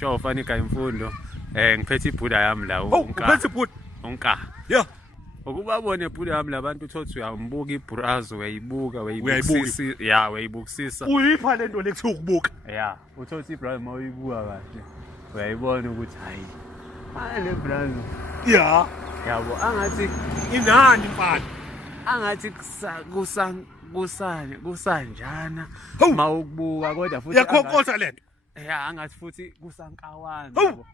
Sure ufana igaya imfundo. Ngiphethe ibhuda yami la Uphethe ibhuda? Unka. Yeah. Ukuba bone ibhuda yami labantu uthothi uyambuka ibhurazo uyayibukisisa. Yeah, uyayibukisisa. Uyipha lento lekuthiwa ukubuka. Yeah, uthothi ibhurazo mawuyibuka kahle. Uyayibona ukuthi hayi. Manje ibhurazo. Yeah. Yabo angathi inani mfana. Angathi kusanjana mawukubuka kodwa futhi yakhonkotha lento. Yeah, angathi futhi kusankawana yabo.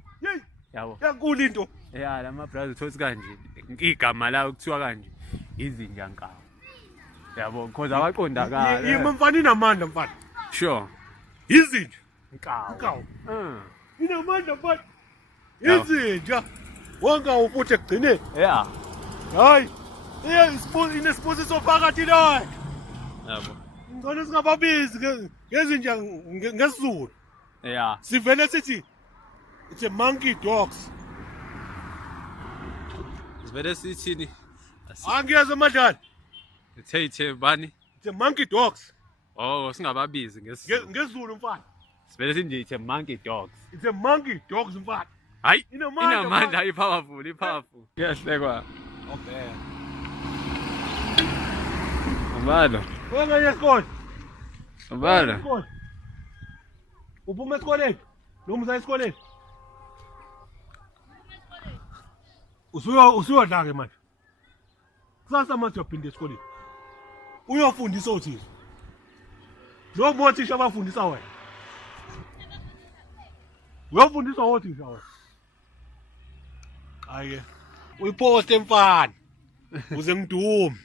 Yabo. Yankulu into. Yeah, lama brothers uthothi kanje igama la kuthiwa kanje izinja nkawu. Yabo, because awaqondakala. Yima mfana inamandla mfana. Sure. Izinja nkawu. Inamandla mfana. Izinja. Wonke ufuthi ekugcineni. Yeah. Hayi. Inesibusiso phakathi la. Yabo. Ngicela singababizi ngezinja ngesizulu. Yeah. Sivele sithi it's a monkey dogs. Sivele sithini? Angiyeza madlala. Ithe bani? It's a monkey dogs. Oh, singababizi ngesizulu mfana. Sivele sinje it's a monkey dogs. It's a monkey dogs mfana. Hayi, inamandla ipowerful. Kuyahlekwa. Okay. Mbalo. Wena yesikole. Mbalo. Uphuma esikoleni? Nomza esikoleni? Usuyodla ke manje. Kusasa manje uyaphinda esikoleni. Uyofundisa othisha. Lo mothisha abafundisa wena. Uyofundisa othisha wena. Hayi. Uyiposte mfana. Uze ngidume.